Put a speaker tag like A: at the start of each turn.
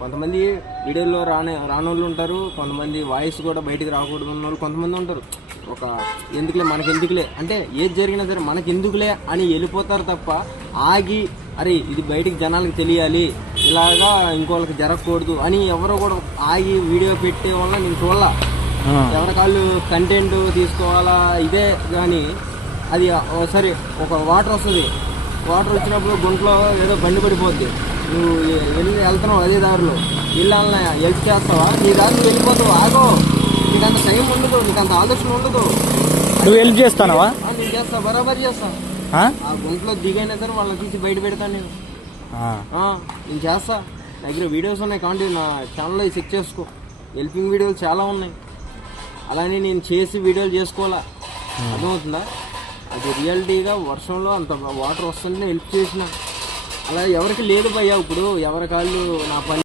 A: కొంతమంది వీడియోలో రాని రానోళ్ళు ఉంటారు కొంతమంది వాయిస్ కూడా బయటికి రాకూడదు ఉన్న వాళ్ళు కొంతమంది ఉంటారు. ఒక ఎందుకులే మనకి ఎందుకులే అంటే ఏది జరిగినా సరే మనకి ఎందుకులే అని వెళ్ళిపోతారు తప్ప ఆగి అరే ఇది బయటికి జనాలకు తెలియాలి ఇలాగా ఇంకోళ్ళకి జరగకూడదు అని ఎవరో కూడా ఆగి వీడియో పెట్టే వల్ల నేను చూడాల. ఎవరి కాళ్ళు కంటెంట్ తీసుకోవాలా? ఇదే కానీ అది సరే ఒక వాటర్ వస్తుంది. వాటర్ వచ్చినప్పుడు గుంట్లో ఏదో బండి పడిపోద్ది. నువ్వు వెళ్ళి వెళ్తున్నావు అదే దారిలో. వెళ్ళాలన్నా హెల్ప్ చేస్తావా? నీ దారి వెళ్ళిపోతావు? ఆగో. నీకు అంత టైం ఉండదు నీకు అంత ఆలోచన ఉండదు.
B: నువ్వు హెల్ప్ చేస్తానవా?
A: నేను చేస్తా బరాబర్ చేస్తా.
B: ఆ?
A: గుంట్లో దిగైన తర్వాత వాళ్ళని తీసి బయట పెడతాను నేను. నేను చేస్తా. దగ్గర వీడియోస్ ఉన్నాయి కాబట్టి నా ఛానల్లో చెక్ చేసుకో. హెల్పింగ్ వీడియోలు చాలా ఉన్నాయి. అలానే నేను చేసి వీడియోలు చేసుకోవాలా? అర్థమవుతుందా? అది రియాలిటీగా వర్షంలో అంత వాటర్ వస్తుంటే హెల్ప్ చేసిన. అలా ఎవరికి లేదు భయ్యా ఇప్పుడు ఎవరి కాళ్ళు నా పని